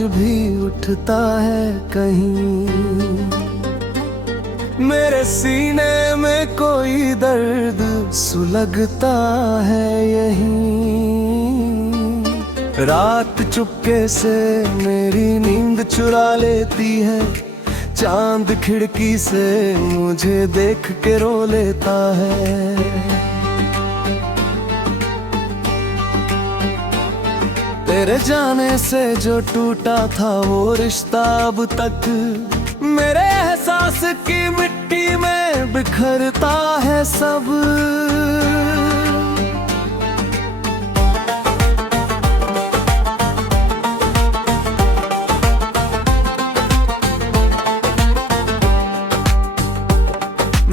आज भी उठता है कहीं। मेरे सीने में कोई दर्द सुलगता है यहीं। रात चुपके से मेरी नींद चुरा लेती है, चांद खिड़की से मुझे देख के रो लेता है। तेरे जाने से जो टूटा था वो रिश्ता अब तक मेरे एहसास की मिट्टी में बिखरता है सब।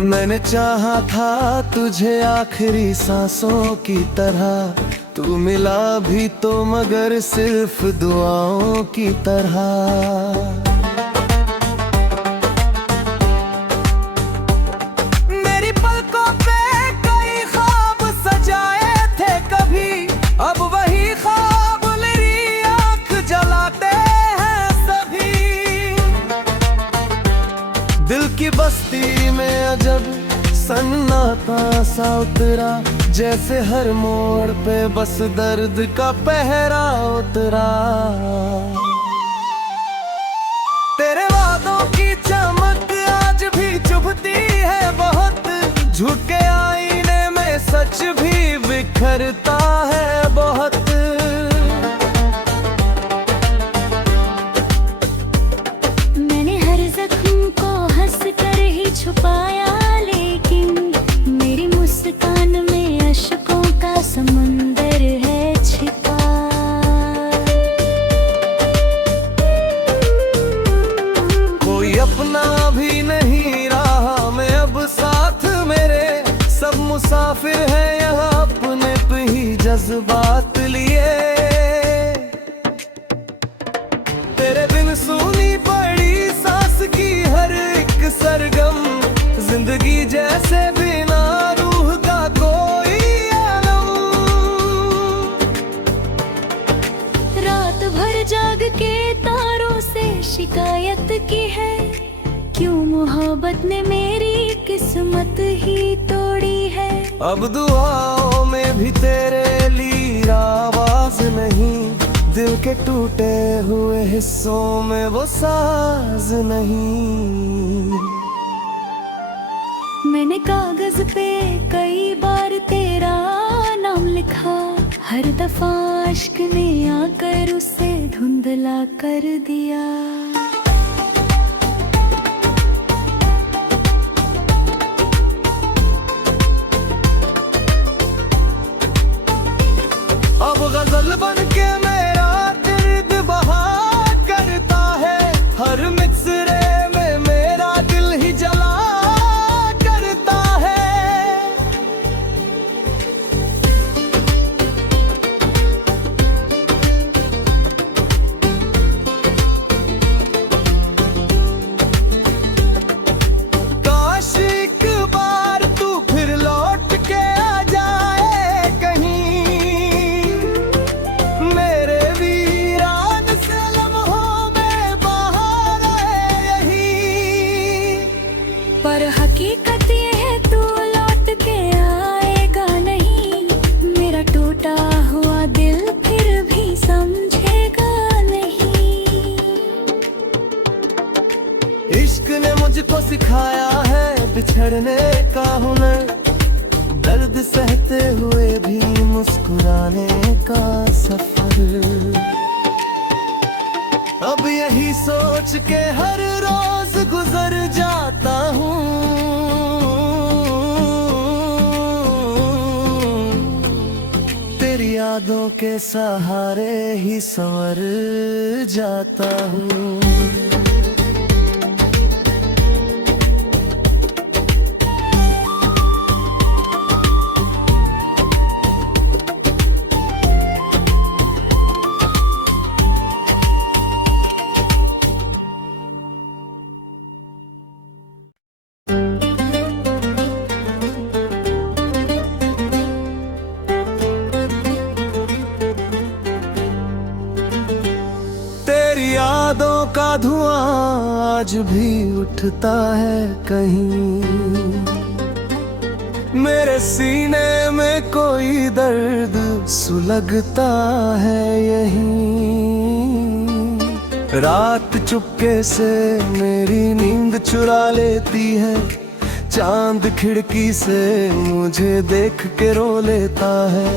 मैंने चाहा था तुझे आखिरी सांसों की तरह, तू मिला भी तो मगर सिर्फ दुआओं की तरह। मेरी पलकों पे कई ख्वाब सजाए थे कभी, अब वही ख्वाब मेरी आंख जलाते हैं सभी। दिल की बस्ती में अजब सन्नाटा सा उतरा, जैसे हर मोड़ पे बस दर्द का पहरा उतरा। तेरे वादों की चमक आज भी चुभती है बहुत, झूठ के आईने में सच भी बिखरता है बहुत। मैंने हर जख्म को हंस कर ही छुपाया, समंदर है छिपा। कोई अपना भी नहीं रहा मैं अब साथ मेरे, सब मुसाफिर है यहाँ अपने पे ही जज्बात लिए। तेरे बिन सुनी पड़ी सांस की हर एक सरगम, जिंदगी जैसे बिना रूह का कोई। जाग के तारों से शिकायत की है, क्यों मोहब्बत ने मेरी किस्मत ही तोड़ी है। अब दुआओं में भी तेरे लिए आवाज नहीं, दिल के टूटे हुए हिस्सों में वो साज नहीं। मैंने कागज पे कई बार तेरा नाम लिखा, हर दफा इश्क ने आकर उसे धुंधला कर दिया। अब गजल बन के मेरा दर्द बहा करता है, हर मिसरे में मेरा दिल ही जला करता है। पर हकीकत ये है तू लौट के आएगा नहीं, मेरा टूटा हुआ दिल फिर भी समझेगा नहीं। इश्क ने मुझको सिखाया है बिछड़ने का हुनर, दर्द सहते हुए भी मुस्कुराने का सफर। अब यही सोच के हर रोज गुजर जाता हूँ, तेरी यादों के सहारे ही संवर जाता हूँ। धुआं आज भी उठता है कहीं। मेरे सीने में कोई दर्द सुलगता है यहीं। रात चुपके से मेरी नींद चुरा लेती है, चांद खिड़की से मुझे देख के रो लेता है।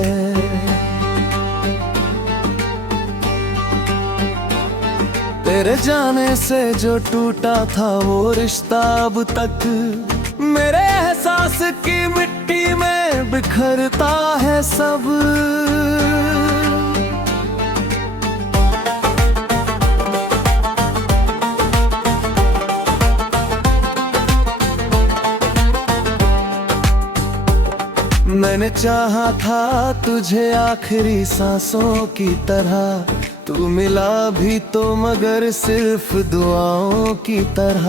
तेरे जाने से जो टूटा था वो रिश्ता अब तक मेरे एहसास की मिट्टी में बिखरता है सब। मैंने चाहा था तुझे आखिरी सांसों की तरह, तू मिला भी तो मगर सिर्फ दुआओं की तरह।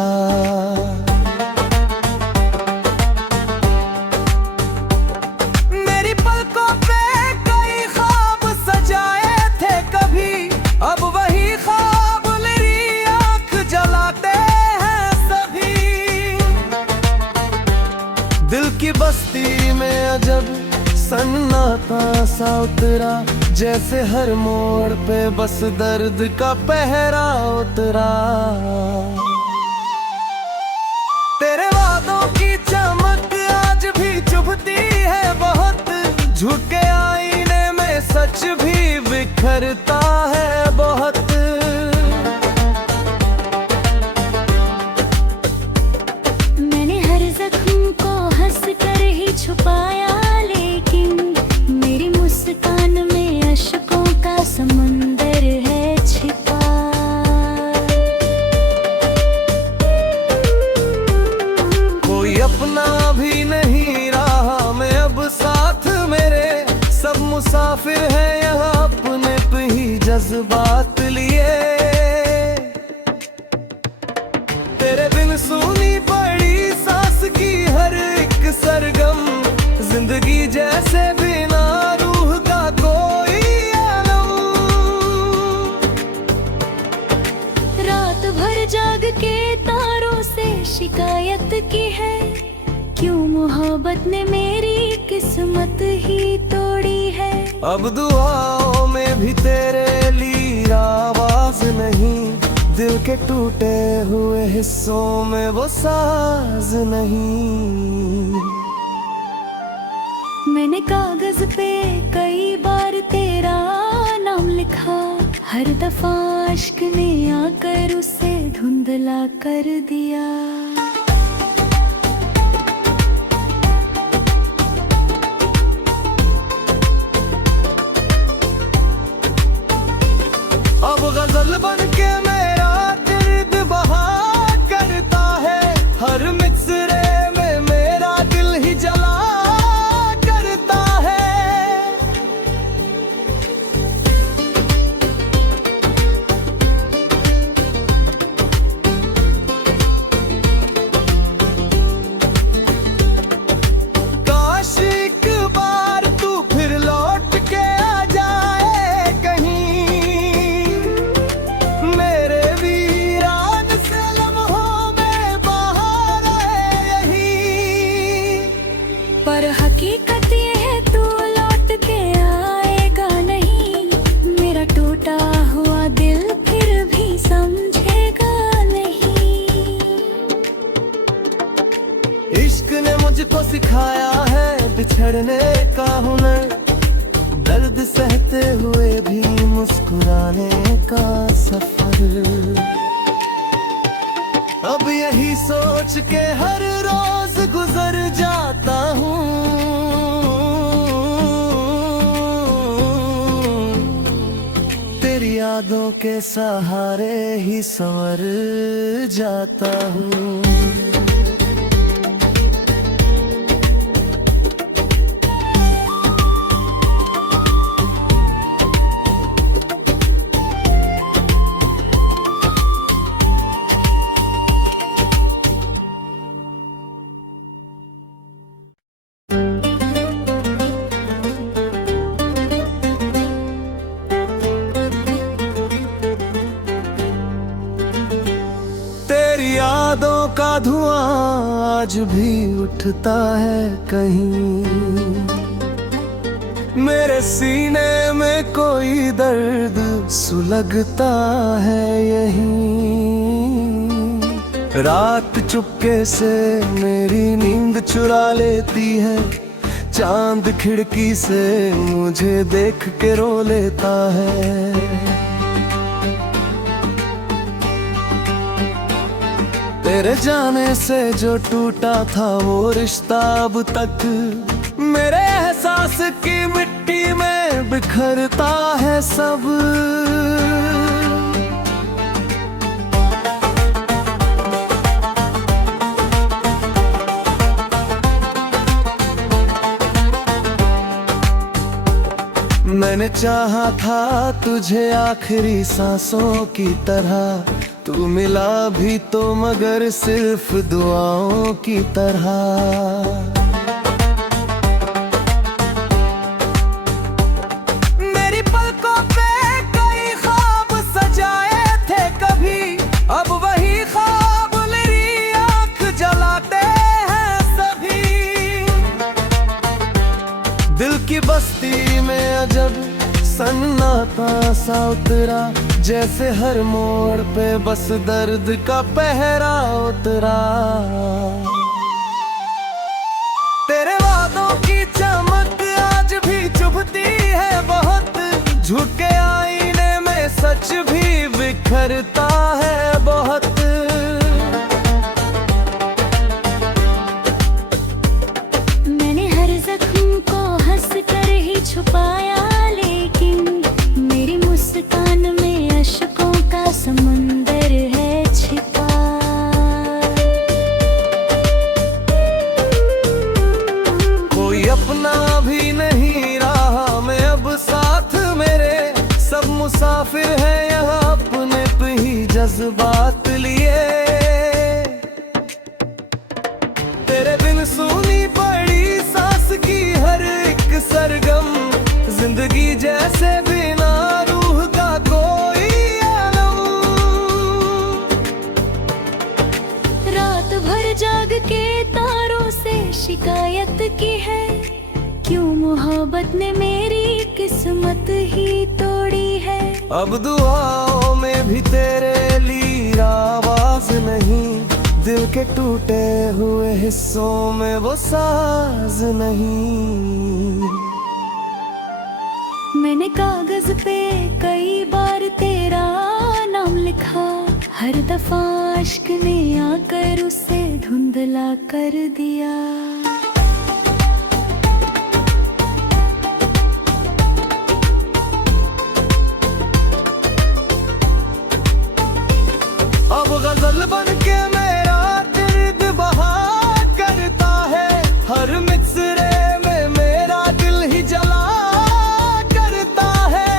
मेरी पलकों पे कई ख्वाब सजाए थे कभी, अब वही ख्वाब मेरी आंख जलाते हैं सभी। दिल की बस्ती में अजब सन्नाटा सा उतरा, जैसे हर मोड़ पे बस दर्द का पहरा उतरा। तेरे वादों की चमक आज भी चुभती है बहुत, झूठ के आईने में सच भी बिखरता है बहुत। मैंने हर जख्म को हंस कर ही छुपाया, मुस्कान में अश्कों का समुंदर है छिपा। कोई अपना भी नहीं रहा मैं अब साथ मेरे, सब मुसाफिर है यहाँ अपने पे ही जज्बात लिए। तेरे बिन सुनी पड़ी सांस की हर एक सरगम, जिंदगी जैसे बिना जाग के तारों से शिकायत की है, क्यों मोहब्बत ने मेरी किस्मत ही तोड़ी है। अब दुआओं में भी तेरे लिए आवाज नहीं, दिल के टूटे हुए हिस्सों में वो साज नहीं। मैंने कागज पे कई बार तेरा नाम लिखा, हर दफा अश्क ने आकर उसे धुंधला कर दिया। अब गजल बन के मेरा दर्द बहा करता है, हर मिसरे में मेरा दिल ही जला करता है। पर हकीकत ये है तू लौट के आएगा नहीं, मेरा टूटा हुआ दिल फिर भी समझेगा नहीं। इश्क ने मुझको सिखाया है बिछड़ने का हुनर, दर्द सहते हुए भी मुस्कुराने का सफर। अब यही सोच के हर रोज गुजर जाता हूँ, तेरी यादों के सहारे ही संवर जाता हूँ। यादों का धुआं आज भी उठता है कहीं, मेरे सीने में कोई दर्द सुलगता है यहीं। रात चुपके से मेरी नींद चुरा लेती है, चांद खिड़की से मुझे देख के रो लेता है। तेरे जाने से जो टूटा था वो रिश्ता अब तक मेरे एहसास की मिट्टी में बिखरता है सब। मैंने चाहा था तुझे आखिरी सांसों की तरह, तू मिला भी तो मगर सिर्फ दुआओं की तरह। मेरी पलकों पे कई ख्वाब सजाए थे कभी, अब वही ख्वाब मेरी आंख जलाते हैं सभी। दिल की बस्ती में अजब सन्नाटा सा उतरा, जैसे हर मोड़ पे बस दर्द का पहरा उतरा। तेरे वादों की चमक आज भी चुभती है बहुत, झूठ के आईने में सच भी बिखरता है बहुत। मैंने हर जख्म को हंस कर ही छुपाया, कान में अश्कों का समंदर है छिपा। कोई अपना भी नहीं रहा मैं अब साथ मेरे, सब मुसाफिर है यहाँ अपने पे ही जज्बात लिए। तेरे बिन सुनी पड़ी सांस की हर एक सरगम, जिंदगी जैसे बिना जाग के तारों से शिकायत की है, क्यों मोहब्बत ने मेरी किस्मत ही तोड़ी है। अब दुआओं में भी तेरे लिए आवाज नहीं, दिल के टूटे हुए हिस्सों में वो साज नहीं। मैंने कागज पे कई बार तेरा नाम लिखा, हर दफा अश्क ने आकर उसे धुंधला कर दिया। अब गजल बन के मेरा दर्द बहा करता है, हर मिसरे में मेरा दिल ही जला करता है।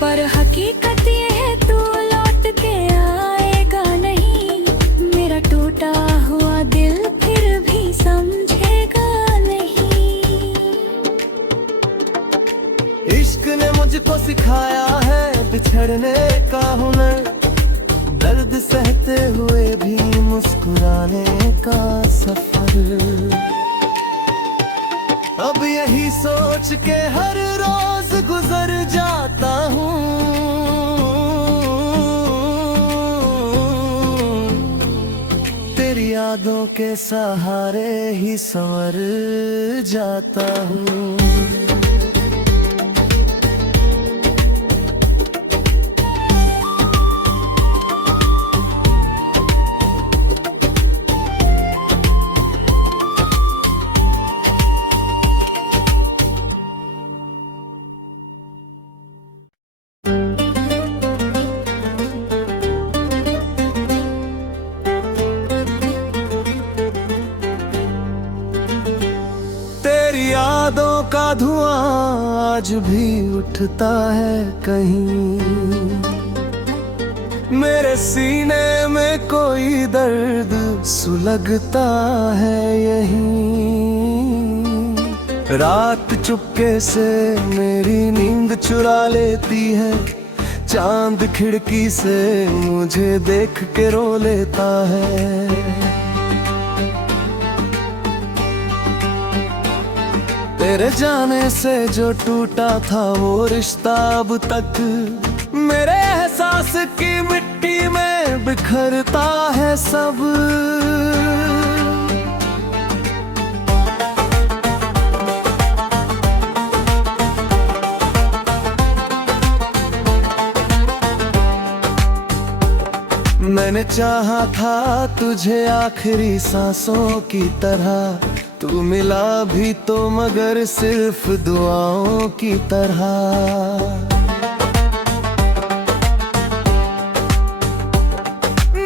पर हकीकत ये है तू लौट के आएगा नहीं, मेरा टूटा हुआ दिल फिर भी समझेगा नहीं। इश्क ने मुझको सिखाया है बिछड़ने का हुनर, दर्द सहते हुए भी मुस्कुराने का सफर। अब यही सोच के हर रोज गुजर जाता हूँ, तेरी यादों के सहारे ही संवर जाता हूँ। यादों का धुआं आज भी उठता है कहीं। मेरे सीने में कोई दर्द सुलगता है यहीं। रात चुपके से मेरी नींद चुरा लेती है, चांद खिड़की से मुझे देख के रो लेता है। तेरे जाने से जो टूटा था वो रिश्ता अब तक मेरे एहसास की मिट्टी में बिखरता है सब। मैंने चाहा था तुझे आखिरी सांसों की तरह, तू मिला भी तो मगर सिर्फ दुआओं की तरह।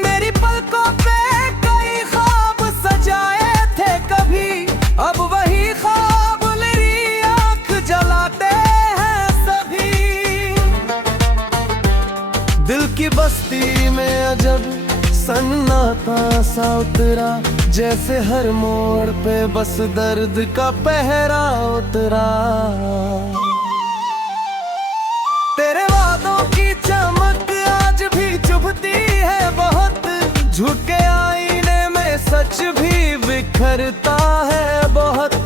मेरी पलकों पे कई ख्वाब सजाए थे कभी, अब वही ख्वाब मेरी आंख जलाते हैं सभी। दिल की बस्ती में अजब सन्नाटा सा उतरा, जैसे हर मोड़ पे बस दर्द का पहरा उतरा। तेरे वादों की चमक आज भी चुभती है बहुत, झूठ के आईने में सच भी बिखरता है बहुत।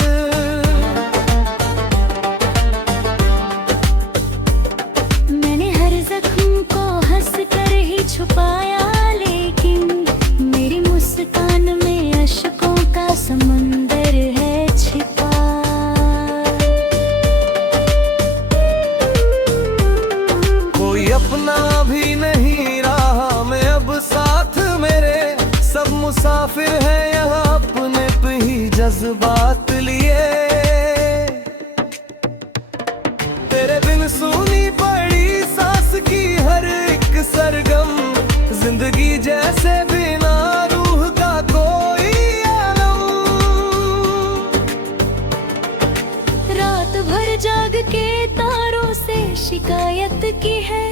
मैंने हर जख्म को हंस कर ही छुपाया, कान में अश्कों का समंदर है छिपा। कोई अपना भी नहीं रहा मैं अब साथ मेरे, सब मुसाफिर है यहाँ अपने पे ही जज्बात लिए। तेरे बिन सुनी पड़ी सांस की हर एक सरगम, जिंदगी जैसे बिना जाग के तारों से शिकायत की है,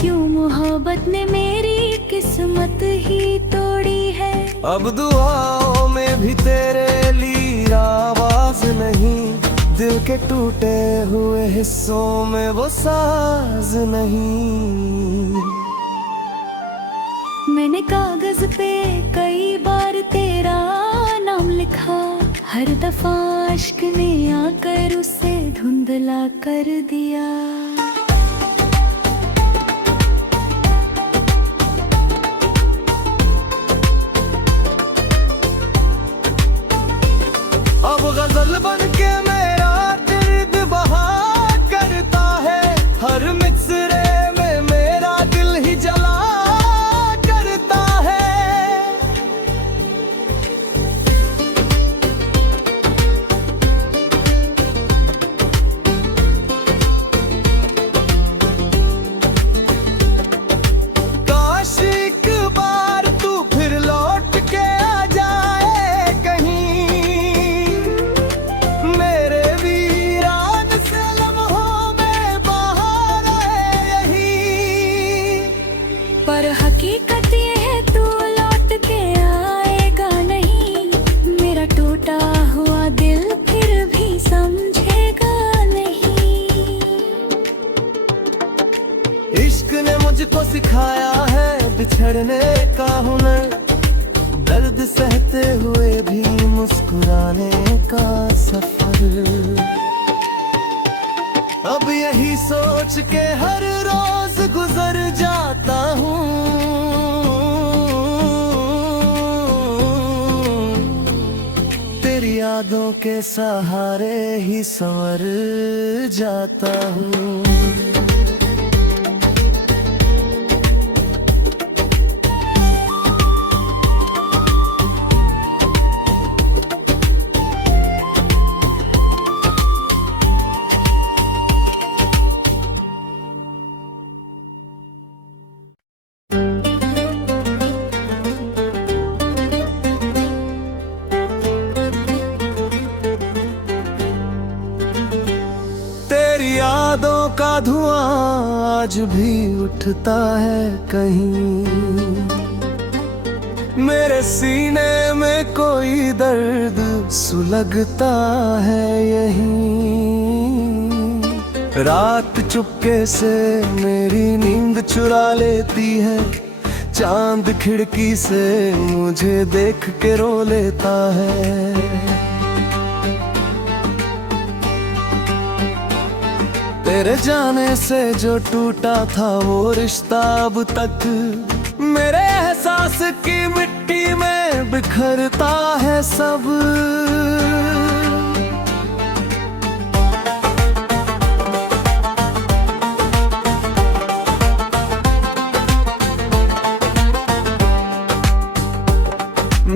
क्यों मोहब्बत ने मेरी किस्मत ही तोड़ी है। अब दुआओं में भी तेरे लिए आवाज नहीं, दिल के टूटे हुए हिस्सों में वो साज नहीं। मैंने कागज पे कई बार तेरा नाम लिखा, हर दफा अश्क ने आकर उसे धुंधला कर दिया। अब गजल बन के मेरा दर्द बहा करता है, हर मिसरे में मेरा दिल ही जला करता है। पर हकीकत ये है तू लौट के आएगा नहीं, मेरा टूटा हुआ दिल फिर भी समझेगा नहीं। इश्क ने मुझको सिखाया है बिछड़ने का हुनर, दर्द सहते हुए भी मुस्कुराने का सफर। अब यही सोच के हर रोज गुजर जाता हूँ, तेरी यादों के सहारे ही संवर जाता हूँ। दिलों का धुआं आज भी उठता है कहीं। मेरे सीने में कोई दर्द सुलगता है यहीं। रात चुपके से मेरी नींद चुरा लेती है, चांद खिड़की से मुझे देख के रो लेता है। तेरे जाने से जो टूटा था वो रिश्ता अब तक मेरे एहसास की मिट्टी में बिखरता है सब।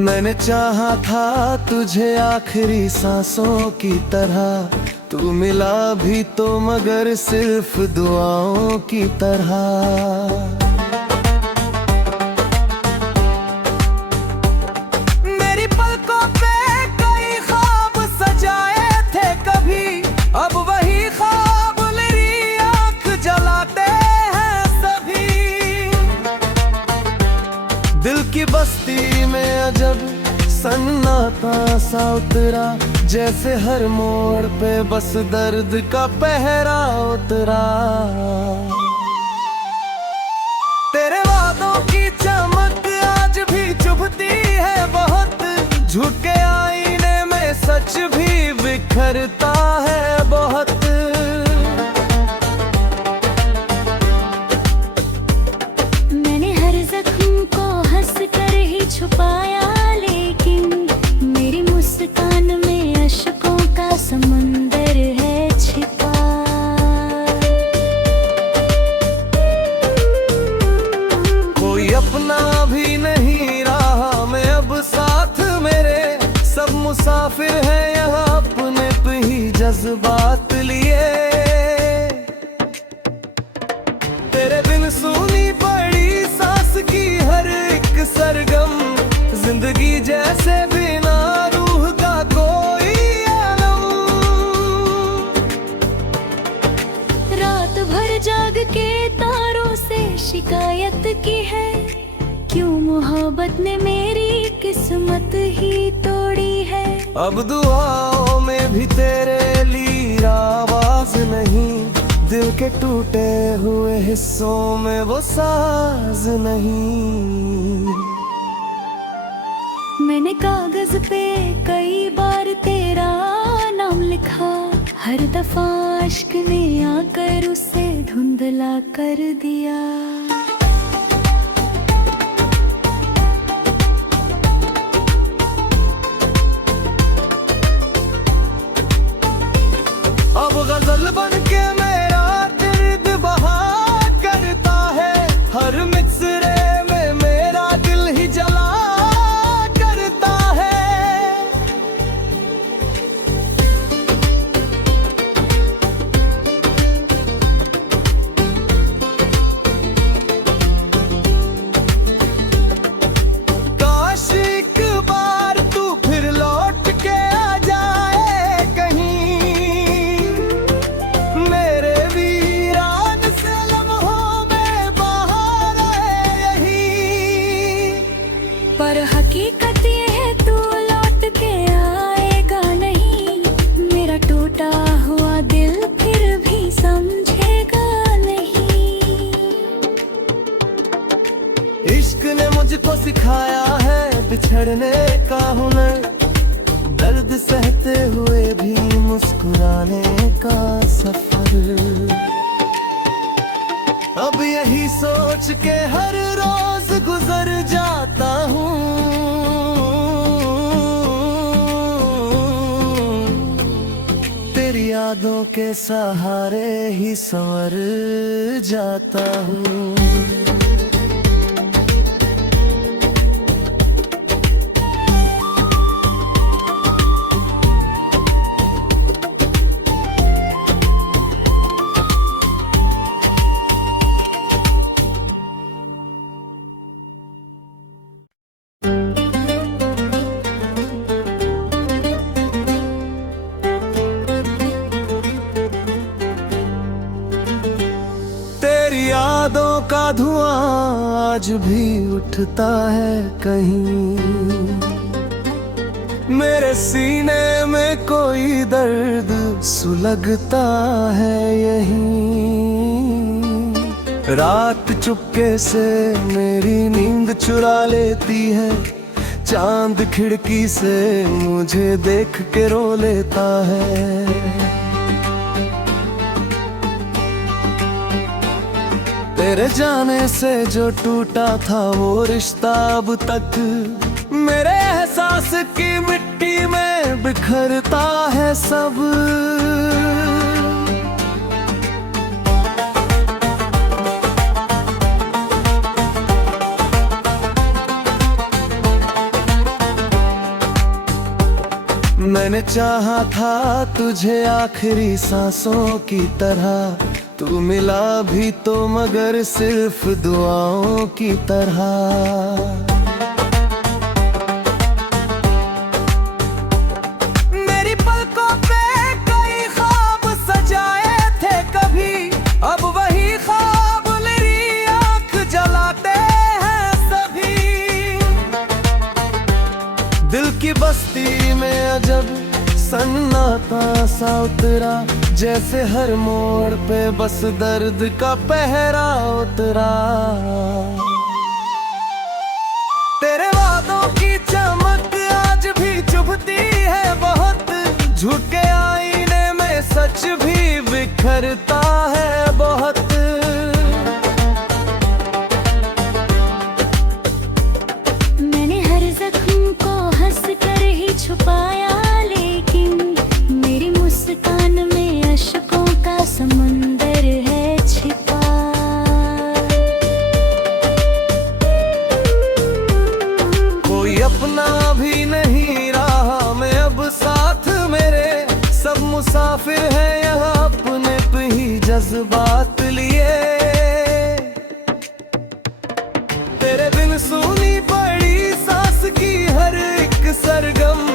मैंने चाहा था तुझे आखिरी सांसों की तरह, तू मिला भी तो मगर सिर्फ दुआओं की तरह। मेरी पलकों पे कई ख्वाब सजाए थे कभी, अब वही ख्वाब मेरी आंख जलाते हैं सभी। दिल की बस्ती में अजब सन्नाटा सा उतरा, जैसे हर मोड़ पे बस दर्द का पहरा उतरा। तेरे वादों की चमक आज भी चुभती है बहुत, झूठ के आईने में सच भी बिखरता है बहुत। मैंने हर जख्म को हंस कर ही छुपाया, मुस्कान में अश्कों का समंदर है छिपा। कोई अपना भी नहीं रहा मैं अब साथ मेरे, सब मुसाफिर है यहाँ अपने पे ही जज्बात लिए। तेरे बिन सुनी पड़ी सांस की हर एक सरगम, जिंदगी जैसे बिना जाग के तारों से शिकायत की है, क्यों मोहब्बत ने मेरी किस्मत ही तोड़ी है। अब दुआओं में भी तेरे लिए आवाज नहीं, दिल के टूटे हुए हिस्सों में वो साज नहीं। मैंने कागज पे कई बार तेरा नाम लिखा, हर दफा अश्क ने आकर उसे धुंधला कर दिया। अब गजल बन के मेरा दर्द बहा करता है, हर मिसरे में मेरा दिल ही जला करता है। पर हकीकत ये है तू लौट के आएगा नहीं, मेरा टूटा हुआ दिल फिर भी समझेगा नहीं। इश्क ने मुझको सिखाया है बिछड़ने का हुनर, दर्द सहते हुए भी मुस्कुराने का सफर। अब यही सोच के हर रोज गुजर जाता हूँ, तेरी यादों के सहारे ही संवर जाता हूँ। का धुआं आज भी उठता है कहीं, मेरे सीने में कोई दर्द सुलगता है यहीं। रात चुपके से मेरी नींद चुरा लेती है, चांद खिड़की से मुझे देख के रो लेता है। तेरे जाने से जो टूटा था वो रिश्ता अब तक मेरे एहसास की मिट्टी में बिखरता है सब। मैंने चाहा था तुझे आखिरी सांसों की तरह, तू मिला भी तो मगर सिर्फ दुआओं की तरह। मेरी पलकों पे कई ख्वाब सजाए थे कभी, अब वही ख्वाब मेरी आंख जलाते हैं सभी। दिल की बस्ती में अजब सन्नाटा सा उतरा, जैसे हर मोड़ पे बस दर्द का पहरा उतरा। तेरे वादों की चमक आज भी चुभती है बहुत, झूठ के आईने में सच भी बिखरता है बहुत। मैंने हर जख्म को हंस कर ही छुपाया, मुस्कान में अश्कों का समंदर है छिपा। कोई अपना भी नहीं रहा मैं अब साथ मेरे, सब मुसाफिर है यहाँ अपने पे ही जज्बात लिए। तेरे बिन सुनी पड़ी सांस की हर एक सरगम,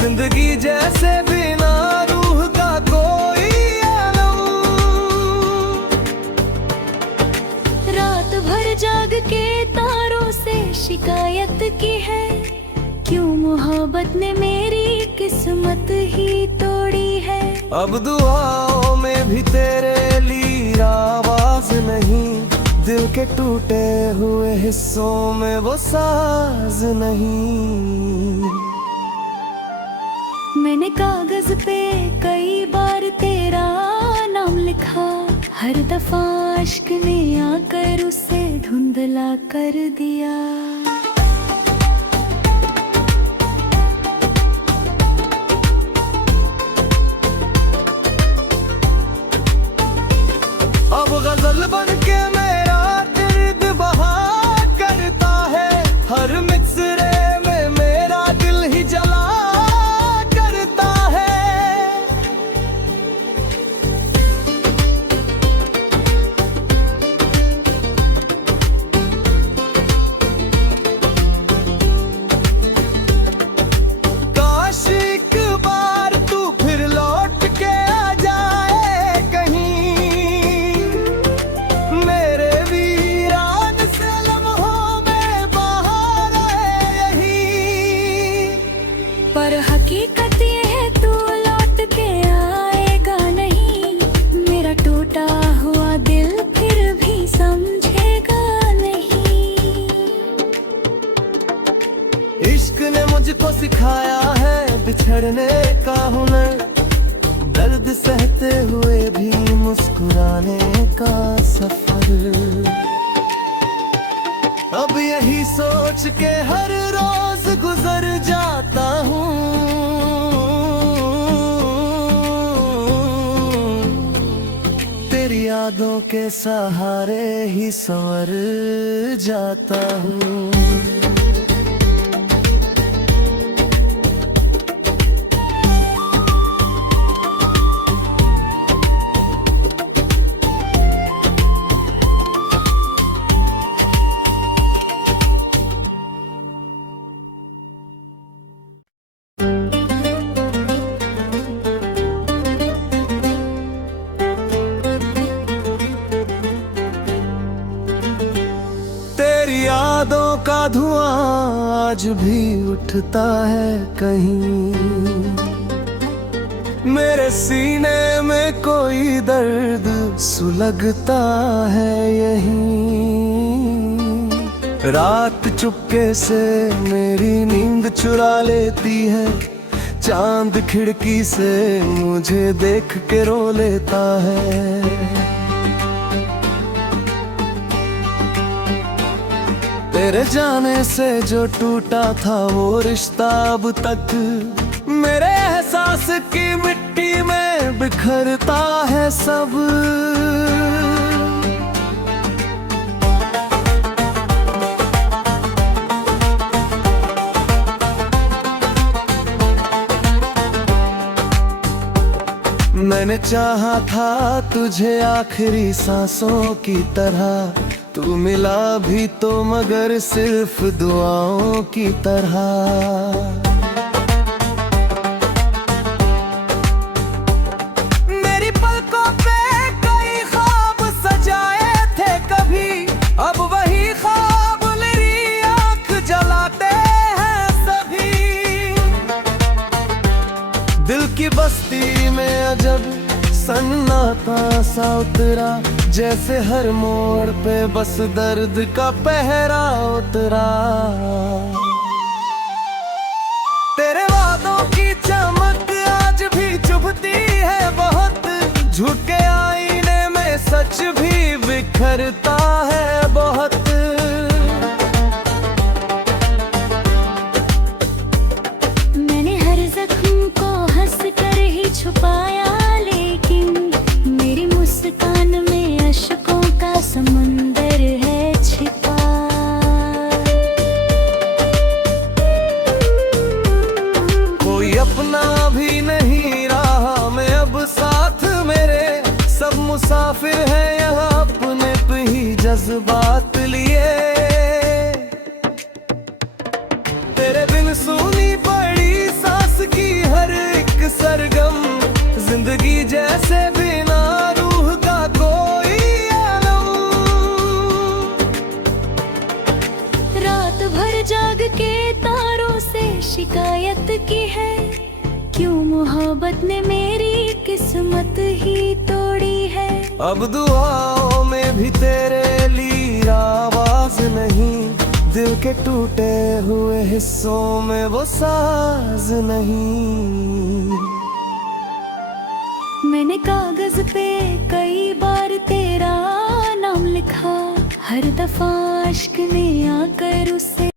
जिंदगी जैसे बिना रूह का कोई आलम। रात भर जाग के तारों से शिकायत की है, क्यों मोहब्बत ने मेरी किस्मत ही तोड़ी है। अब दुआओं में भी तेरे लिए आवाज नहीं, दिल के टूटे हुए हिस्सों में वो साज नहीं। मैंने कागज पे कई बार तेरा नाम लिखा, हर दफा इश्क ने आकर उसे धुंधला कर दिया। अब गजल बन के मेरा दर्द बहा करता है, हर मिसरे में मेरा दिल ही जला करता है। काश एक बार तू फिर लौट के आ जाए कहीं, मेरे वीरान से लम्हों में बाहर आए यहीं। पर हकीकत ये है तू लौट के आएगा नहीं, मेरा टूटा हुआ दिल फिर भी समझेगा नहीं। इश्क ने मुझको सिखाया है बिछड़ने का हुनर, दर्द सहते हुए भी मुस्कुराने का सफर। अब यही सोच के हर रोज गुजर जाता हूँ, तेरी यादों के सहारे ही संवर जाता हूँ। आज भी उठता है कहीं। मेरे सीने में कोई दर्द सुलगता है यहीं। रात चुपके से मेरी नींद चुरा लेती है, चांद खिड़की से मुझे देख के रो लेता है। तेरे जाने से जो टूटा था वो रिश्ता अब तक मेरे एहसास की मिट्टी में बिखरता है सब। मैंने चाहा था तुझे आखिरी सांसों की तरह, तू मिला भी तो मगर सिर्फ दुआओं की तरह। मेरी पलकों पे कई ख्वाब सजाए थे कभी, अब वही ख्वाब मेरी आंख जलाते हैं सभी। दिल की बस्ती में अजब सन्नाटा सा उतरा, जैसे हर मोड़ पे बस दर्द का पहरा उतरा। तेरे वादों की चमक आज भी चुभती है बहुत, झूठ के आईने में सच भी बिखरता है बहुत। मैंने हर जख्म को हंस कर ही छुपाया, मुस्कान में अश्कों का समुंदर है छिपा। कोई अपना भी नहीं रहा मैं अब साथ मेरे, सब मुसाफिर है यहाँ अपने पे ही जज्बात लिए। तेरे बिन सुनी पड़ी सांस की हर एक सरगम, जिंदगी जैसे बिना जाग के तारों से शिकायत की है, क्यों मोहब्बत ने मेरी किस्मत ही तोड़ी है। अब दुआओं में भी तेरे लिए आवाज नहीं, दिल के टूटे हुए हिस्सों में वो साज नहीं। मैंने कागज पे कई बार तेरा नाम लिखा, हर दफा अश्क ने आकर उसे